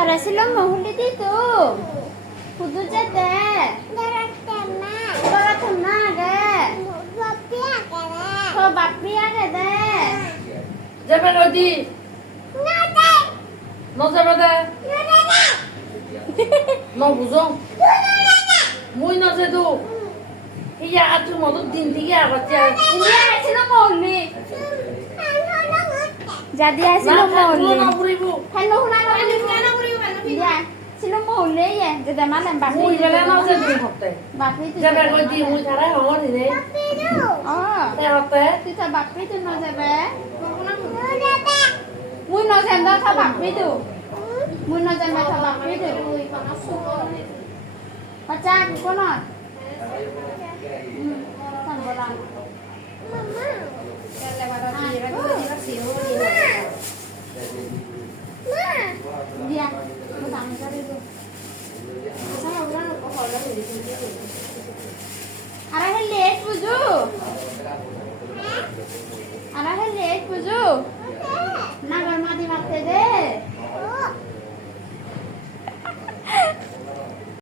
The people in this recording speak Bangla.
Sarasilo mahuli dito. Kudu jade. Bara thamna age. Ko bapi age de. যাবে নদী নজাবে দে ন বুঝো মুই নজে দু ইয়া আতু মদত দিন থেকে আগতে Ini asilo mahuli. Jadi না asilo mahuli. না পুরিব Hello huna no Dia silo mahuli ya. Jadi malam bapi. মুই বেলা নজে দিন হতে Bapi tu. যাবে নদী মুই খারাই হওয়ার দিনে Oh. তে হতে Tu sa bapi tu no jabe. Mui no jabe sa bapi tu. Mui no jabe sa bapi tu. Pacha ko no. Sambolan. Dia, mo tama ka dito. Ara late buju.